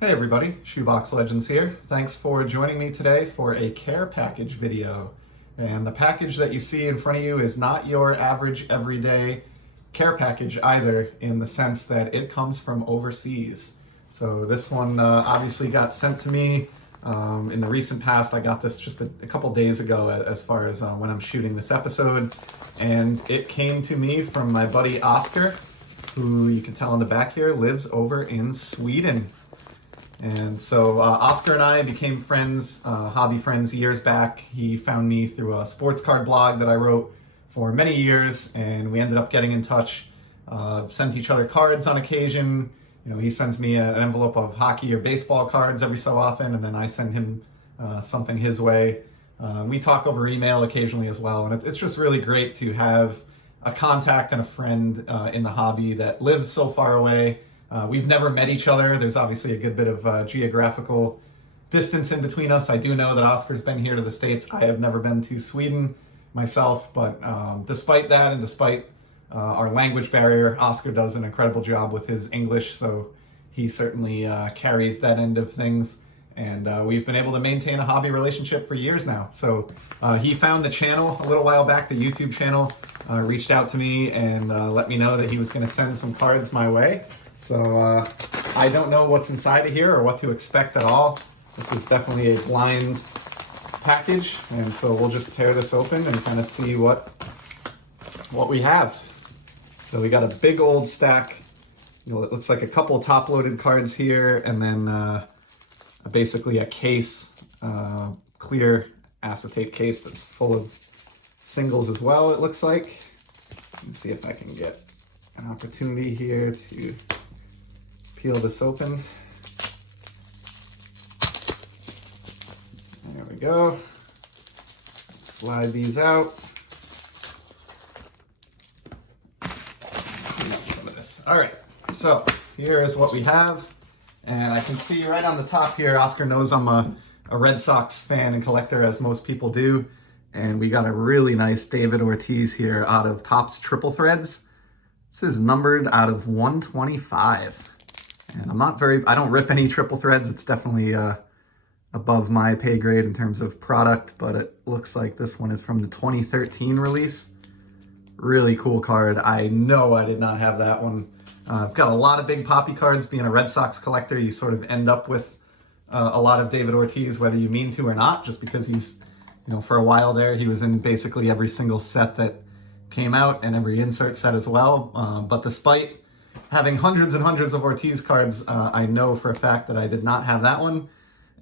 Hey everybody, Shoebox Legends here. Thanks for joining me today for a care package video. And the package that you see in front of you is not your average everyday care package either, in the sense that it comes from overseas. So this one obviously got sent to me in the recent past. I got this just a couple days ago as far as when I'm shooting this episode. And it came to me from my buddy Oscar, who you can tell in the back here lives over in Sweden. And so Oscar and I became friends, hobby friends years back. He found me through a sports card blog that I wrote for many years, and we ended up getting in touch, sent each other cards on occasion. You know, he sends me an envelope of hockey or baseball cards every so often, and then I send him something his way. We talk over email occasionally as well, and it's just really great to have a contact and a friend in the hobby that lives so far away. We've never met each other. There's obviously a good bit of geographical distance in between us. I do know that Oscar's been here to the States. I have never been to Sweden myself, but despite that and despite our language barrier, Oscar does an incredible job with his English, so he certainly carries that end of things. And we've been able to maintain a hobby relationship for years now. So he found the channel a little while back, the YouTube channel, reached out to me and let me know that he was going to send some cards my way. So I don't know what's inside of here or what to expect at all. This is definitely a blind package, and so we'll just tear this open and kind of see what we have. So we got a big old stack. You know, it looks like a couple top-loaded cards here, and then basically a case, clear acetate case that's full of singles as well, it looks like. Let me see if I can get an opportunity here to peel this open. There we go. Slide these out. Clean up some of this. All right, so here is what we have. And I can see right on the top here, Oscar knows I'm a Red Sox fan and collector, as most people do. And we got a really nice David Ortiz here out of Topps Triple Threads. This is numbered out of 125. And I don't rip any triple threads. It's definitely above my pay grade in terms of product, but it looks like this one is from the 2013 release. Really cool card. I know I did not have that one. I've got a lot of big poppy cards. Being a Red Sox collector, you sort of end up with a lot of David Ortiz, whether you mean to or not, just because he's, you know, for a while there, he was in basically every single set that came out and every insert set as well. But despite having hundreds and hundreds of Ortiz cards, I know for a fact that I did not have that one.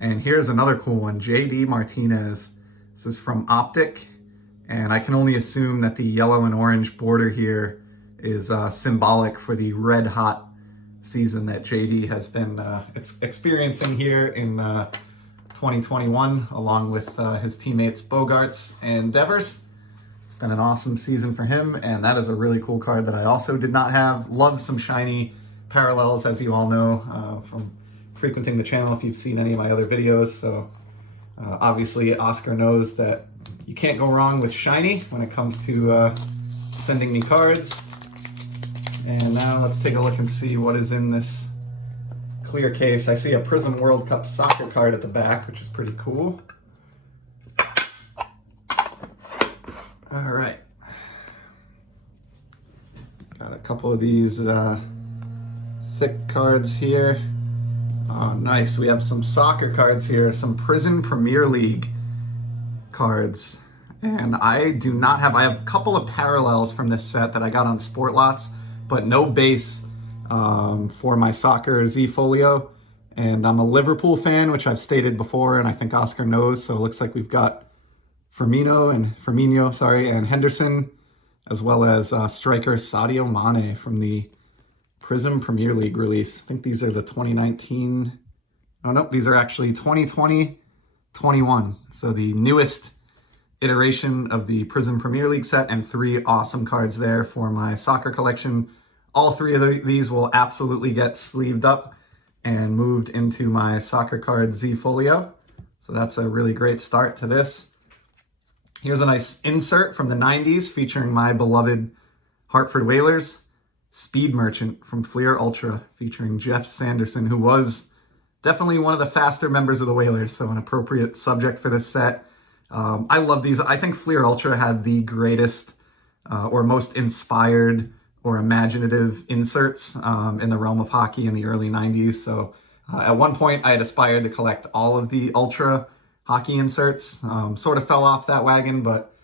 And here's another cool one, JD Martinez. This is from Optic, and I can only assume that the yellow and orange border here is symbolic for the red hot season that JD has been experiencing here in 2021, along with his teammates Bogarts and Devers. Been an awesome season for him, and that is a really cool card that I also did not have. Love some shiny parallels, as you all know from frequenting the channel if you've seen any of my other videos. So obviously Oscar knows that you can't go wrong with shiny when it comes to sending me cards. And now let's take a look and see what is in this clear case. I see a Prism World Cup soccer card at the back, which is pretty cool. All right, got a couple of these thick cards here. Oh, nice. We have some soccer cards here, some Prism Premier League cards. And I have a couple of parallels from this set that I got on Sport Lots, but no base for my soccer Z Folio. And I'm a Liverpool fan, which I've stated before, and I think Oscar knows. So it looks like we've got Firmino and Henderson, as well as striker Sadio Mane from the Prism Premier League release. I think these are the 2019. Oh no, these are actually 2020-21. So the newest iteration of the Prism Premier League set, and 3 awesome cards there for my soccer collection. All 3 of these will absolutely get sleeved up and moved into my soccer card Z Folio. So that's a really great start to this. Here's a nice insert from the 90s featuring my beloved Hartford Whalers. Speed Merchant from Fleer Ultra featuring Jeff Sanderson, who was definitely one of the faster members of the Whalers, so an appropriate subject for this set. I love these. I think Fleer Ultra had the greatest or most inspired or imaginative inserts in the realm of hockey in the early 90s. So at one point, I had aspired to collect all of the Ultra hockey inserts. Sort of fell off that wagon, but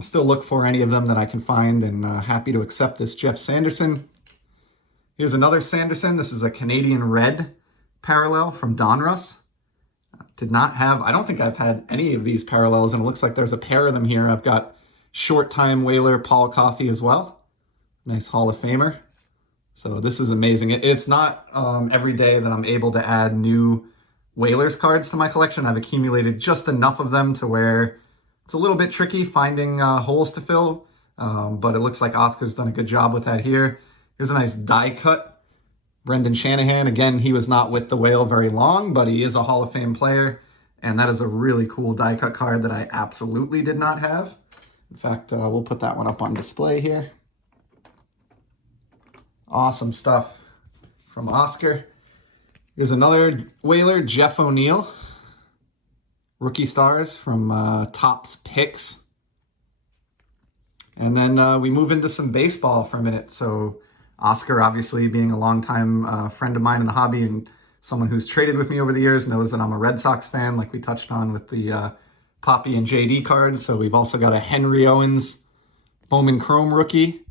still look for any of them that I can find, and happy to accept this Jeff Sanderson. Here's another Sanderson. This is a Canadian Red parallel from Donruss. Did not have, I don't think I've had any of these parallels, and it looks like there's a pair of them here. I've got short-time Whaler Paul Coffey as well. Nice Hall of Famer. So this is amazing. It's not every day that I'm able to add new Whalers cards to my collection. I've accumulated just enough of them to where it's a little bit tricky finding holes to fill, but it looks like Oscar's done a good job with that here. Here's a nice die cut. Brendan Shanahan, again, he was not with the Whale very long, but he is a Hall of Fame player, and that is a really cool die cut card that I absolutely did not have. In fact, we'll put that one up on display here. Awesome stuff from Oscar. Here's another Whaler, Jeff O'Neill. Rookie stars from Topps Picks. And then we move into some baseball for a minute. So Oscar, obviously being a longtime friend of mine in the hobby and someone who's traded with me over the years, knows that I'm a Red Sox fan, like we touched on with the Poppy and JD card. So we've also got a Henry Owens Bowman Chrome rookie.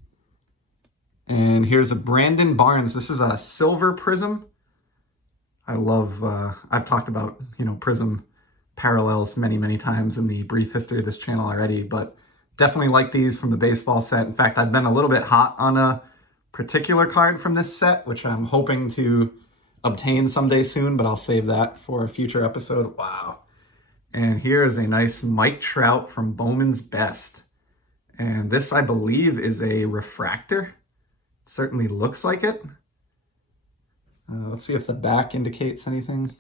And here's a Brandon Barnes. This is a silver prism. I love, I've talked about, prism parallels many times in the brief history of this channel already, but definitely like these from the baseball set. In fact, I've been a little bit hot on a particular card from this set, which I'm hoping to obtain someday soon, but I'll save that for a future episode. Wow. And here is a nice Mike Trout from Bowman's Best. And this, I believe, is a refractor. It certainly looks like it. Let's see if the back indicates anything.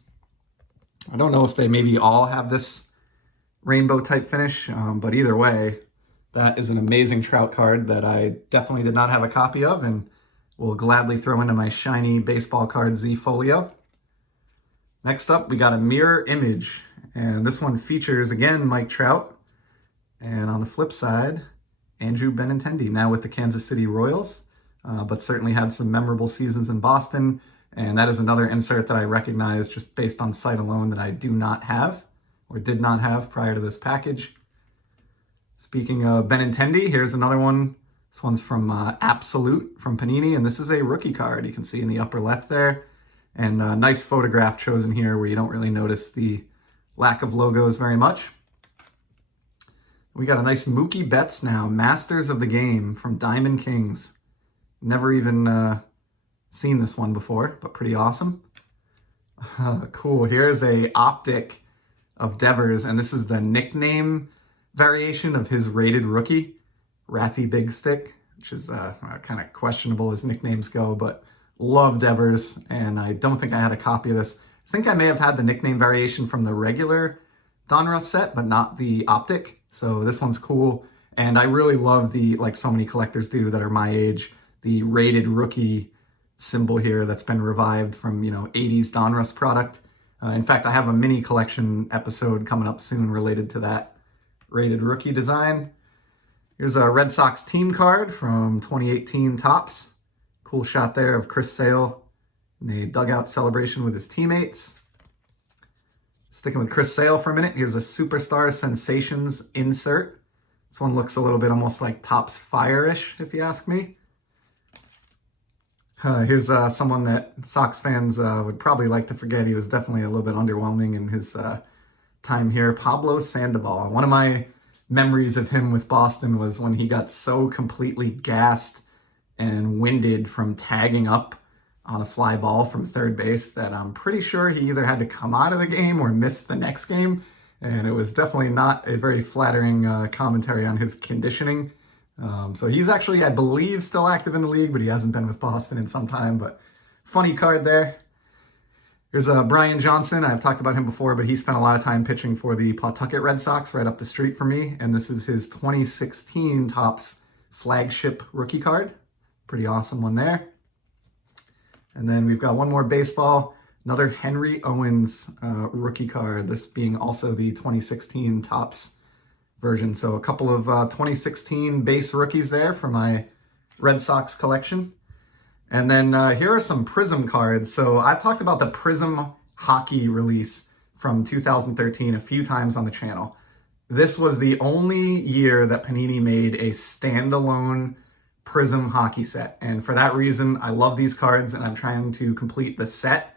I don't know if they maybe all have this rainbow type finish, but either way, that is an amazing Trout card that I definitely did not have a copy of and will gladly throw into my shiny baseball card Z Folio. Next up, we got a mirror image, and this one features, again, Mike Trout, and on the flip side, Andrew Benintendi, now with the Kansas City Royals, but certainly had some memorable seasons in Boston, and that is another insert that I recognize just based on sight alone that I do not have, or did not have prior to this package. Speaking of Benintendi, here's another one. This one's from Absolute from Panini, and this is a rookie card. You can see in the upper left there. And a nice photograph chosen here where you don't really notice the lack of logos very much. We got a nice Mookie Betts now, Masters of the Game from Diamond Kings. Never even seen this one before, but pretty awesome. Cool, here's a optic of Devers, and this is the nickname variation of his rated rookie, Raffy Big Stick, which is kind of questionable as nicknames go, but love Devers, and I don't think I had a copy of this. I think I may have had the nickname variation from the regular Donruss set, but not the optic, so this one's cool. And I really love the, like so many collectors do that are my age, the rated rookie symbol here that's been revived from, 80s Donruss product. In fact, I have a mini collection episode coming up soon related to that rated rookie design. Here's a Red Sox team card from 2018 Topps. Cool shot there of Chris Sale in a dugout celebration with his teammates. Sticking with Chris Sale for a minute, here's a Superstar Sensations insert. This one looks a little bit almost like Topps Fire-ish, if you ask me. Here's someone that Sox fans would probably like to forget. He was definitely a little bit underwhelming in his time here. Pablo Sandoval. One of my memories of him with Boston was when he got so completely gassed and winded from tagging up on a fly ball from third base that I'm pretty sure he either had to come out of the game or miss the next game. And it was definitely not a very flattering commentary on his conditioning. So he's actually, I believe, still active in the league, but he hasn't been with Boston in some time. But funny card there. Here's Brian Johnson. I've talked about him before, but he spent a lot of time pitching for the Pawtucket Red Sox right up the street from me. And this is his 2016 Topps flagship rookie card. Pretty awesome one there. And then we've got one more baseball. Another Henry Owens rookie card, this being also the 2016 Topps version. So a couple of 2016 base rookies there for my Red Sox collection. And then here are some Prism cards. So I've talked about the Prism hockey release from 2013 a few times on the channel. This was the only year that Panini made a standalone Prism hockey set. And for that reason, I love these cards and I'm trying to complete the set.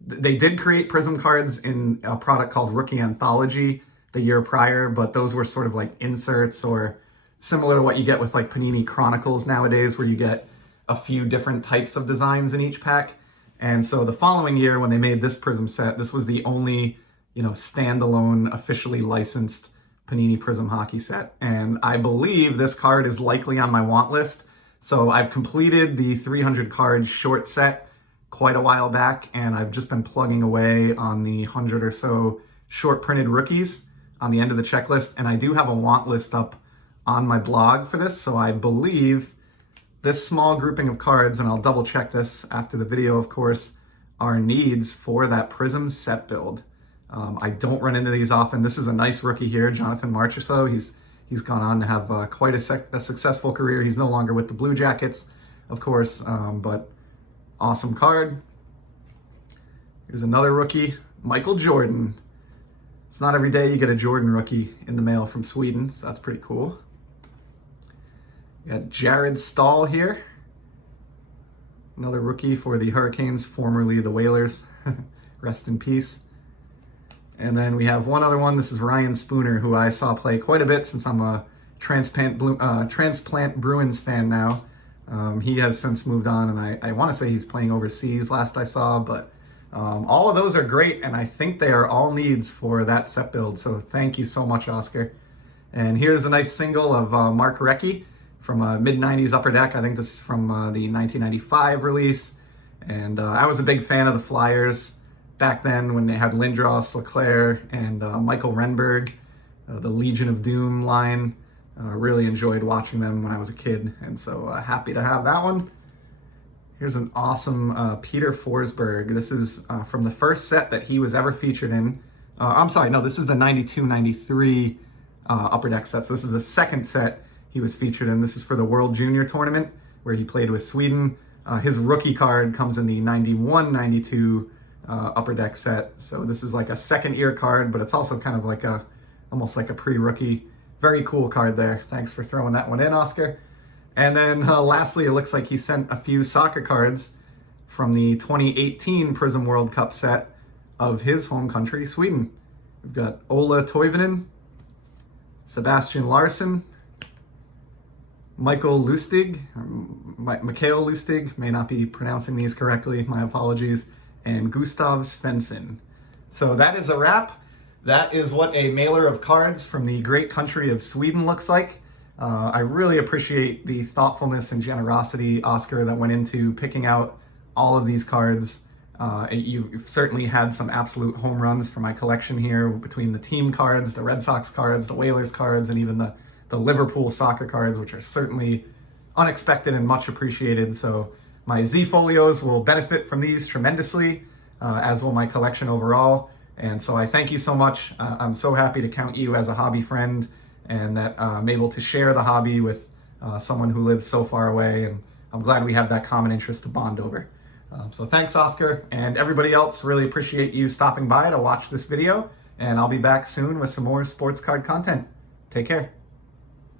They did create Prism cards in a product called Rookie Anthology the year prior, but those were sort of like inserts or similar to what you get with like Panini Chronicles nowadays, where you get a few different types of designs in each pack. And so the following year when they made this Prism set, this was the only, standalone officially licensed Panini Prism hockey set. And I believe this card is likely on my want list. So I've completed the 300 card short set quite a while back, and I've just been plugging away on the 100 or so short printed rookies on the end of the checklist. And I do have a want list up on my blog for this. So I believe this small grouping of cards, and I'll double check this after the video, of course, are needs for that Prism set build. I don't run into these often. This is a nice rookie here, Jonathan Marchessault. He's gone on to have quite a successful career. He's no longer with the Blue Jackets, of course, but awesome card. Here's another rookie, Michael Jordan. It's not every day you get a Jordan rookie in the mail from Sweden, so that's pretty cool. We got Jared Stahl here. Another rookie for the Hurricanes, formerly the Whalers. Rest in peace. And then we have one other one. This is Ryan Spooner, who I saw play quite a bit since I'm a transplant Bruins fan now. He has since moved on, and I want to say he's playing overseas last I saw, but all of those are great, and I think they are all needs for that set build. So thank you so much, Oscar. And here's a nice single of Mark Recchi from mid-90s Upper Deck. I think this is from the 1995 release. And I was a big fan of the Flyers back then when they had Lindros, LeClair, and Michael Renberg, the Legion of Doom line. Really enjoyed watching them when I was a kid, and so happy to have that one. Here's an awesome Peter Forsberg. This is from the first set that he was ever featured in. I'm sorry, no, this is the 92-93 Upper Deck set. So this is the second set he was featured in. This is for the World Junior Tournament where he played with Sweden. His rookie card comes in the 91-92 Upper Deck set. So this is like a second year card, but it's also kind of like almost like a pre-rookie. Very cool card there. Thanks for throwing that one in, Oscar. And then lastly, it looks like he sent a few soccer cards from the 2018 Prism World Cup set of his home country, Sweden. We've got Ola Toivonen, Sebastian Larsson, Mikael Lustig, may not be pronouncing these correctly, my apologies, and Gustav Svensson. So that is a wrap. That is what a mailer of cards from the great country of Sweden looks like. I really appreciate the thoughtfulness and generosity, Oscar, that went into picking out all of these cards. You've certainly had some absolute home runs for my collection here, between the team cards, the Red Sox cards, the Whalers cards, and even the Liverpool soccer cards, which are certainly unexpected and much appreciated. So my Z folios will benefit from these tremendously, as will my collection overall. And so I thank you so much. I'm so happy to count you as a hobby friend, and that I'm able to share the hobby with someone who lives so far away. And I'm glad we have that common interest to bond over. So thanks, Oscar, and everybody else. Really appreciate you stopping by to watch this video. And I'll be back soon with some more sports card content. Take care.